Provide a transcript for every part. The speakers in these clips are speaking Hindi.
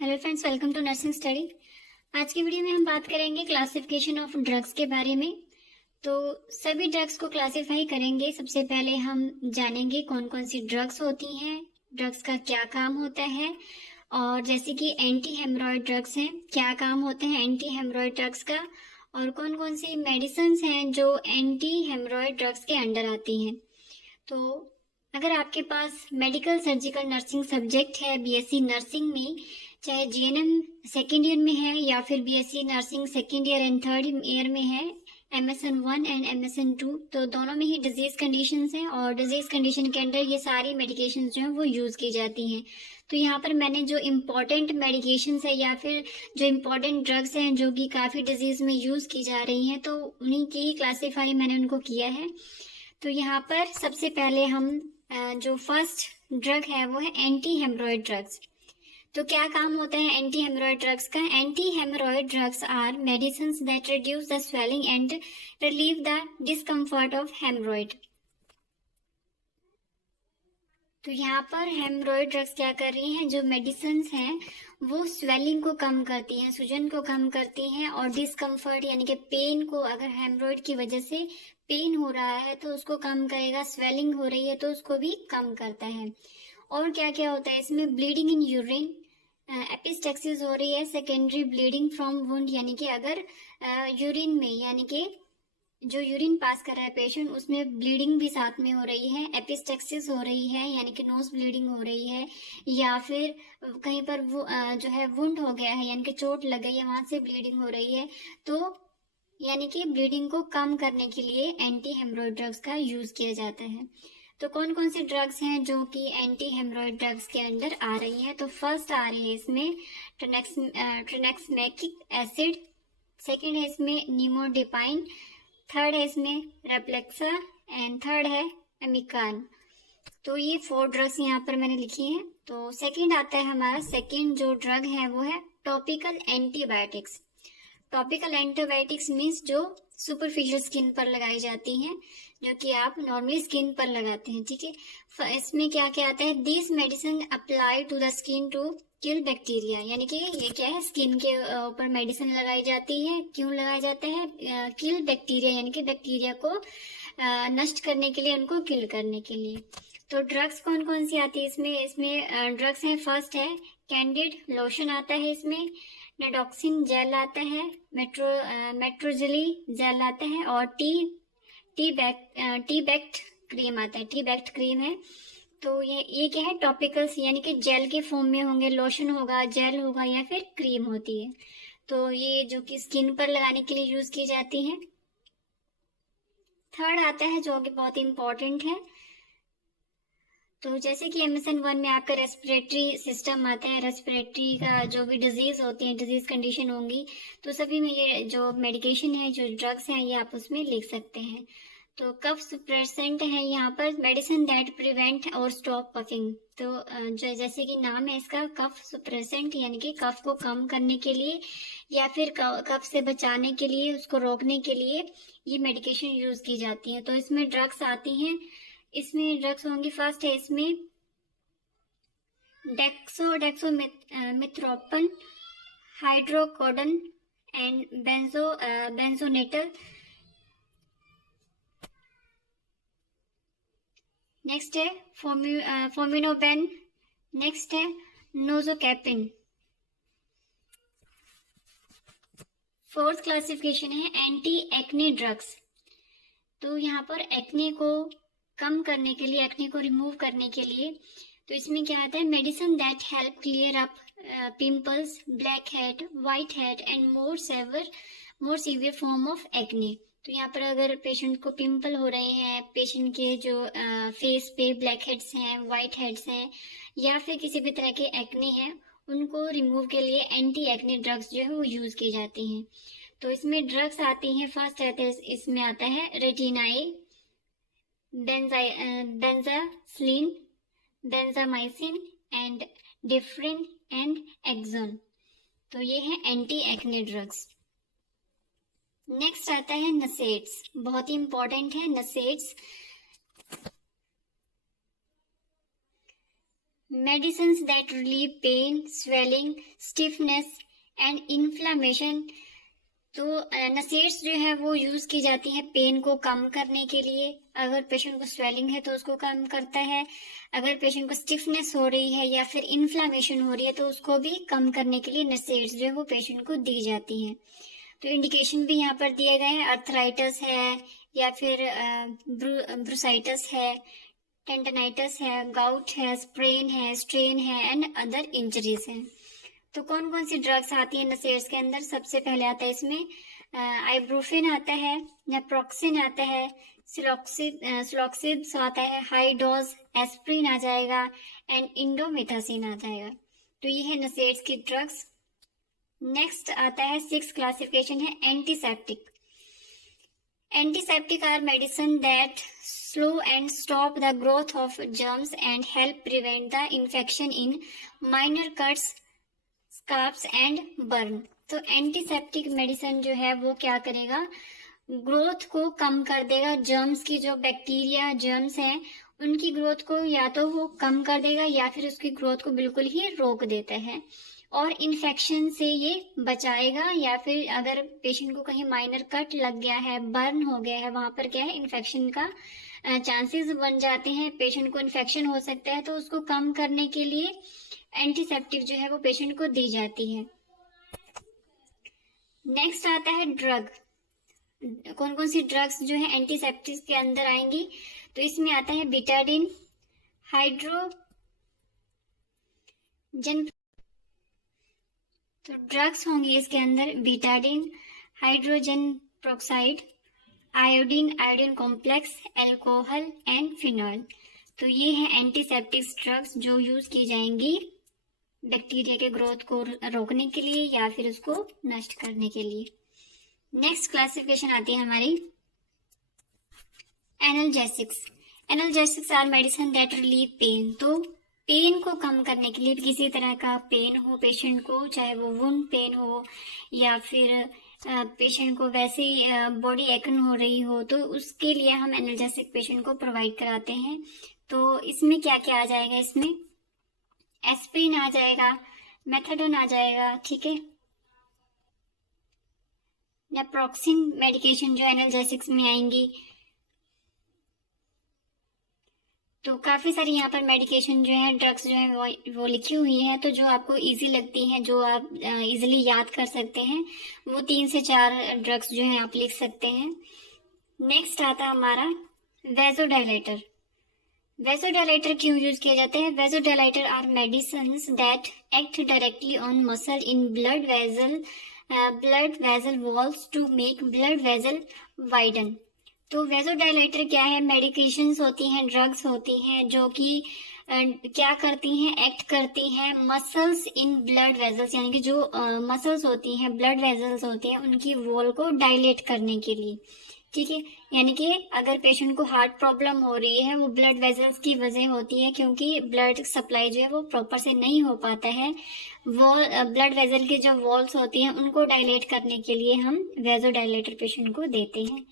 Hello friends, welcome to nursing study. आज की वीडियो में हम बात करेंगे क्लासिफिकेशन ऑफ ड्रग्स के बारे में। तो सभी ड्रग्स को क्लासिफाई करेंगे। सबसे पहले हम जानेंगे कौन कौन सी ड्रग्स होती हैं, ड्रग्स का क्या काम होता है, और जैसे कि एंटी हेमरॉइड ड्रग्स हैं, क्या काम होते हैं एंटी हेमरॉइड ड्रग्स का, और कौन कौन सी मेडिसिन हैं जो एंटी हेमरॉइड ड्रग्स के अंडर आती हैं। तो अगर आपके पास मेडिकल सर्जिकल नर्सिंग सब्जेक्ट है बीएससी नर्सिंग में, चाहे जीएनएम सेकेंड ईयर में है या फिर BSc nursing second year and third year में है, एमएसएन 1 एंड एमएसएन 2, तो दोनों में ही डिजीज कंडीशंस हैं और डिजीज कंडीशन के अंडर ये सारी मेडिकेशंस जो हैं वो यूज की जाती हैं। तो यहाँ पर मैंने जो इम्पोर्टेंट मेडिकेशंस है या फिर जो इम्पोर्टेंट ड्रग्स हैं जो कि काफ़ी डिजीज में यूज की जा रही हैं, तो उन्हीं की ही क्लासीफाई मैंने उनको किया है। तो यहाँ पर सबसे पहले हम जो फर्स्ट ड्रग है वो है एंटी हेमरॉइड ड्रग्स। तो क्या काम होता है एंटी हेमरॉइड ड्रग्स का? Anti haemorrhoid drugs are medicines that reduce the swelling and relieve the discomfort of haemorrhoid. तो यहाँ पर हेमरॉइड ड्रग्स क्या कर रही हैं, जो मेडिसिन्स हैं वो स्वेलिंग को कम करती हैं, सूजन को कम करती हैं, और डिस्कम्फर्ट यानी कि पेन को, अगर हेमरॉइड की वजह से पेन हो रहा है तो उसको कम करेगा, स्वेलिंग हो रही है तो उसको भी कम करता है। और क्या क्या होता है इसमें? ब्लीडिंग इन यूरिन, एपिस्टेक्सिस हो रही है, सेकेंडरी ब्लीडिंग फ्रॉम वुंड, यानी कि अगर यूरिन में, यानी कि जो यूरिन पास कर रहा है पेशेंट उसमें ब्लीडिंग भी साथ में हो रही है, एपिस्टेक्सिस हो रही है यानी कि नोज ब्लीडिंग हो रही है, या फिर कहीं पर वो जो है वुंड हो गया है यानी कि चोट लग गई है, वहां से ब्लीडिंग हो रही है, तो यानी कि ब्लीडिंग को कम करने के लिए एंटी हेमरॉइड ड्रग्स का यूज किया जाता है। तो कौन कौन सी ड्रग्स हैं जो कि एंटी हेमरॉइड ड्रग्स के अंदर आ रही हैं? तो फर्स्ट आ रही है इसमें ट्रेनेक्समेकिक एसिड, सेकेंड है इसमें निमोडिपाइन, थर्ड है इसमें रेप्लेक्सा, एंड थर्ड है एमिकान। तो ये 4 ड्रग्स यहाँ पर मैंने लिखी हैं। तो सेकेंड आता है हमारा, सेकेंड जो ड्रग है वो है topical antibiotics. Topical antibiotics means जो सुपरफिशियल स्किन पर लगाई जाती हैं, जो कि आप नॉर्मली स्किन पर लगाते हैं, ठीक है। इसमें क्या क्या आता है? This medicine apply to the skin to kill bacteria, यानी कि ये क्या है, स्किन के ऊपर मेडिसिन लगाई जाती है। क्यों लगाया जाता है? किल बैक्टीरिया, यानी कि बैक्टीरिया को नष्ट करने के लिए, उनको किल करने के लिए। तो ड्रग्स कौन कौन सी आती है इसमें? इसमें ड्रग्स हैं, फर्स्ट है कैंडिड लोशन आता है, इसमें नाडॉक्सिन जेल आता है, मेट्रोजिली जेल आता है, और टी बैक्ट क्रीम आता है, टी बैक्ट क्रीम है। तो ये क्या है? टॉपिकल्स, यानी कि जेल के फॉर्म में होंगे, लोशन होगा, जेल होगा, या फिर क्रीम होती है। तो ये जो कि स्किन पर लगाने के लिए यूज की जाती है। थर्ड आता है जो कि बहुत इंपॉर्टेंट है, तो जैसे कि एमएसएन 1 में आपका रेस्पिरेटरी सिस्टम आता है, रेस्पिरेटरी का जो भी डिजीज होती है, डिजीज कंडीशन होंगी, तो सभी में ये जो मेडिकेशन है, जो ड्रग्स हैं, ये आप उसमें लिख सकते हैं। तो कफ सुप्रेसेंट है यहाँ पर, मेडिसिन दैट प्रिवेंट और स्टॉप कफिंग। तो जो जैसे कि नाम है इसका, कफ सुप्रेसेंट, यानी कि कफ को कम करने के लिए या फिर कफ से बचाने के लिए, उसको रोकने के लिए ये मेडिकेशन यूज की जाती है। तो इसमें ड्रग्स आती हैं, इसमें ड्रग्स होंगी, फर्स्ट है इसमें डेक्सोमिथ्रोपन, हाइड्रोकोडन, एंड बेंजोनेटल। नेक्स्ट है फोमिनोपेन, नेक्स्ट है नोजोकैपिन। फोर्थ क्लासिफिकेशन है एंटी एक्ने ड्रग्स। तो यहाँ पर एक्ने को कम करने के लिए, एक्ने को रिमूव करने के लिए, तो इसमें क्या आता है? Medicine that help clear up pimples, black head, white head, and more severe form of acne. तो यहाँ पर अगर पेशेंट को पिंपल हो रहे हैं, पेशेंट के जो फेस पे ब्लैक हेड्स हैं, व्हाइट हेड्स हैं, या फिर किसी भी तरह के एक्ने हैं, उनको रिमूव के लिए एंटी एक्ने ड्रग्स जो है वो यूज की जाती हैं। तो इसमें ड्रग्स आती हैं, फर्स्ट रहते हैं इसमें आता है रेटिनाई, बेंजास्लिन, बेंजामाइसिन, एंड डिफ्रिन एंड एक्सोन। तो ये है एंटी एक्ने ड्रग्स। नेक्स्ट आता है नसेड्स, बहुत ही इंपॉर्टेंट है NSAIDs. Medicines that relieve pain, swelling, stiffness and inflammation. तो नसेड्स जो है वो यूज की जाती है पेन को कम करने के लिए। अगर पेशेंट को स्वेलिंग है तो उसको कम करता है, अगर पेशेंट को स्टिफनेस हो रही है या फिर इन्फ्लामेशन हो रही है तो उसको भी कम करने के लिए नसेड्स जो है वो पेशेंट को दी जाती हैं। तो इंडिकेशन भी यहाँ पर दिए गए हैं, अर्थराइटिस है या फिर ब्रूसाइटिस है, टेंडनाइटिस है, गाउट है, स्प्रेन है, स्ट्रेन है एंड अदर इंजरीज हैं। तो कौन कौन सी ड्रग्स आती है नसेड्स के अंदर? सबसे पहले आता है इसमें आइब्रूफिन आता है, नेप्रोक्सिन आता है, सिलोक्सिब्स आता है, हाई डोज एस्प्रिन आ जाएगा एंड इंडोमेथासिन आ जाएगा। तो ये है नसेड्स की ड्रग्स। नेक्स्ट आता है 6th क्लासिफिकेशन है antiseptic. Antiseptic are medicine that slow and stop the growth of germs and help prevent the infection in minor cuts, scrapes and burn. तो एंटीसेप्टिक मेडिसिन जो है वो क्या करेगा? ग्रोथ को कम कर देगा। जर्म्स की जो बैक्टीरिया जर्म्स हैं उनकी ग्रोथ को या तो वो कम कर देगा या फिर उसकी ग्रोथ को बिल्कुल ही रोक देता है और इन्फेक्शन से ये बचाएगा। या फिर अगर पेशेंट को कहीं माइनर कट लग गया है, बर्न हो गया है, वहां पर क्या है इन्फेक्शन का चांसेस बन जाते हैं, पेशेंट को इन्फेक्शन हो सकता है, तो उसको कम करने के लिए एंटीसेप्टिक जो है वो पेशेंट को दी जाती है। नेक्स्ट आता है ड्रग। कौन कौन सी ड्रग्स जो है एंटीसेप्टिक के अंदर आएंगी? तो इसमें आता है बिटाडिन, हाइड्रोजन। तो ड्रग्स होंगी इसके अंदर Betadine, hydrogen peroxide, iodine complex, alcohol and phenol. तो ये है एंटीसेप्टिक ड्रग्स जो यूज की जाएंगी बैक्टीरिया के ग्रोथ को रोकने के लिए या फिर उसको नष्ट करने के लिए। नेक्स्ट क्लासिफिकेशन आती है हमारी analgesics. Analgesics are medicine that relieve pain. तो पेन को कम करने के लिए, किसी तरह का पेन हो पेशेंट को, चाहे वो वुंड पेन हो या फिर पेशेंट को वैसे बॉडी एकन हो रही हो, तो उसके लिए हम एनाल्जेसिक पेशेंट को प्रोवाइड कराते हैं। तो इसमें क्या क्या आ जाएगा? इसमें एस्प्रिन आ जाएगा, मेथाडोन आ जाएगा, ठीक है। नेप्रोक्सिन मेडिकेशन जो एनाल्जेसिक्स में आएंगी। तो काफी सारी यहाँ पर मेडिकेशन जो है, ड्रग्स जो है वो लिखी हुई है। तो जो आपको इजी लगती हैं, जो आप इजीली याद कर सकते हैं, वो 3 से 4 ड्रग्स जो है आप लिख सकते हैं। नेक्स्ट आता है हमारा वेजोडाइलेटर। वेजोडाइलेटर क्यों यूज किए जाते हैं? Vasodilator are medicines that act directly on muscle in blood vessel walls to make blood vessel widen. तो वेजोडाइलेटर क्या है? मेडिकेशंस होती हैं, ड्रग्स होती हैं जो कि क्या करती हैं? एक्ट करती हैं मसल्स इन ब्लड वेजल्स, यानी कि जो मसल्स होती हैं, ब्लड वेजल्स होती हैं, उनकी वॉल को डायलेट करने के लिए, ठीक है। यानी कि अगर पेशेंट को हार्ट प्रॉब्लम हो रही है, वो ब्लड वेजल्स की वजह होती है, क्योंकि ब्लड सप्लाई जो है वो प्रॉपर से नहीं हो पाता है। वो ब्लड वेजल की जो वॉल्स होती हैं उनको डायलेट करने के लिए हम वेजोडाइलेटर पेशेंट को देते हैं।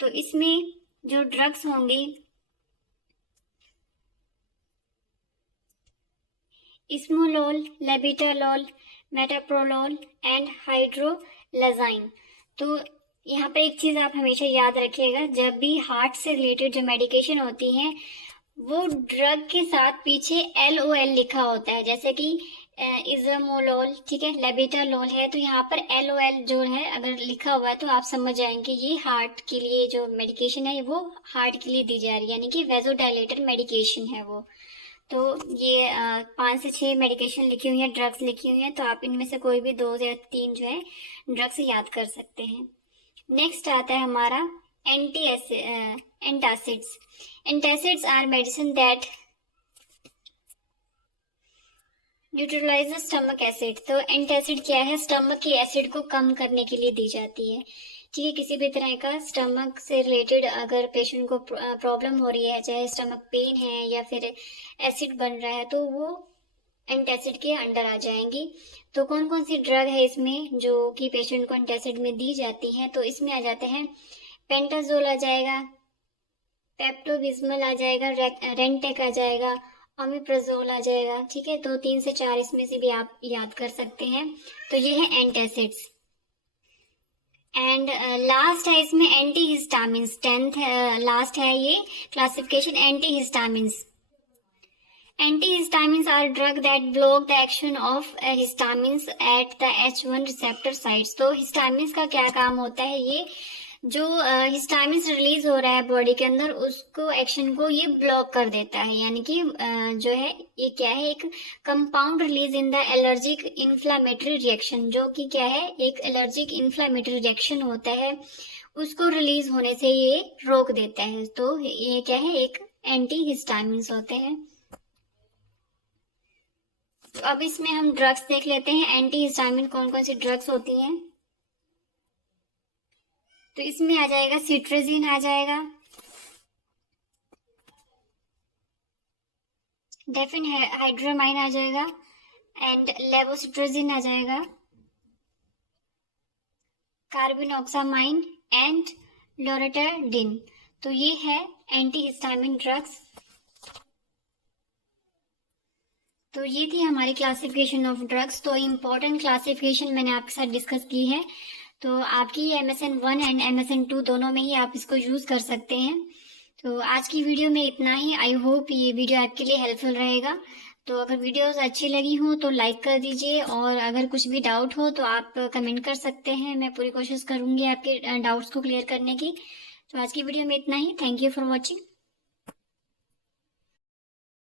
तो इसमें जो ड्रग्स होंगे, इस्मोलोल, लेबिटालोल, मेटाप्रोलोल एंड हाइड्रोलाजाइन। तो यहाँ पर एक चीज आप हमेशा याद रखिएगा, जब भी हार्ट से रिलेटेड जो मेडिकेशन होती हैं वो ड्रग के साथ पीछे LOL लिखा होता है, जैसे कि इजमोलोल, ठीक है, लेबिटालोल है, तो यहाँ पर LOL जो है अगर लिखा हुआ है तो आप समझ जाएंगे ये हार्ट के लिए जो मेडिकेशन है वो हार्ट के लिए दी जा रही है, यानी कि वेजोडाइलेटर मेडिकेशन है वो। तो ये 5 से 6 मेडिकेशन लिखी हुई है, ड्रग्स लिखी हुई है, तो आप इनमें से कोई भी 2 या 3 जो है ड्रग्स याद कर सकते हैं। नेक्स्ट आता है हमारा antacids. Antacids are medicine that neutralize stomach acid. तो एंटासिड क्या है? स्टमक की एसिड को कम करने के लिए दी जाती है, ठीक है। किसी भी तरह का स्टमक से रिलेटेड अगर पेशेंट को प्रॉब्लम हो रही है, चाहे स्टमक पेन है या फिर एसिड बन रहा है, तो वो एंटासिड के अंडर आ जाएंगी। तो कौन कौन सी ड्रग है इसमें जो कि पेशेंट को एंटासिड में दी जाती है? तो इसमें आ जाते हैं पेंटाजोल आ जाएगा, पेप्टोबिस्मल आ जाएगा, रेंटेक आ जाएगा, ओमेप्राजोल आ जाएगा। ठीक है, तो 3 से 4 इसमें से भी आप याद कर सकते हैं। तो ये है एंटासिड्स। एंड लास्ट है इसमें एंटीहिस्टामिन्स। 10th लास्ट है ये classification, antihistamines. Antihistamines are drug that block the action of histamines at the H1 receptor sites। तो histamines का क्या काम होता है, ये जो हिस्टामिन्स रिलीज हो रहा है बॉडी के अंदर, उसको एक्शन को ये ब्लॉक कर देता है। यानी कि जो है ये क्या है, एक compound release in the allergic inflammatory reaction, जो कि क्या है, एक एलर्जिक इन्फ्लामेटरी रिएक्शन होता है, उसको रिलीज होने से ये रोक देता है। तो ये क्या है, एक एंटी हिस्टामिन्स होते हैं। तो अब इसमें हम ड्रग्स देख लेते हैं, एंटी हिस्टामिन कौन कौन सी ड्रग्स होती हैं। तो इसमें आ जाएगा सिट्राजिन आ जाएगा, डिफेनहाइड्रामाइन आ जाएगा, एंड लेवोसिट्राजिन आ जाएगा, कार्बिनोक्सामाइन एंड लोरेटाडिन। तो ये है एंटी हिस्टामिन ड्रग्स। तो ये थी हमारी क्लासिफिकेशन ऑफ ड्रग्स। तो इम्पोर्टेंट क्लासिफिकेशन मैंने आपके साथ डिस्कस की है। तो आपकी MSN 1 एंड MSN 2 दोनों में ही आप इसको यूज कर सकते हैं। तो आज की वीडियो में इतना ही। आई होप ये वीडियो आपके लिए हेल्पफुल रहेगा। तो अगर वीडियोस अच्छी लगी हो तो लाइक कर दीजिए, और अगर कुछ भी डाउट हो तो आप कमेंट कर सकते हैं। मैं पूरी कोशिश करूंगी आपके डाउट्स को क्लियर करने की। तो आज की वीडियो में इतना ही। Thank you for watching.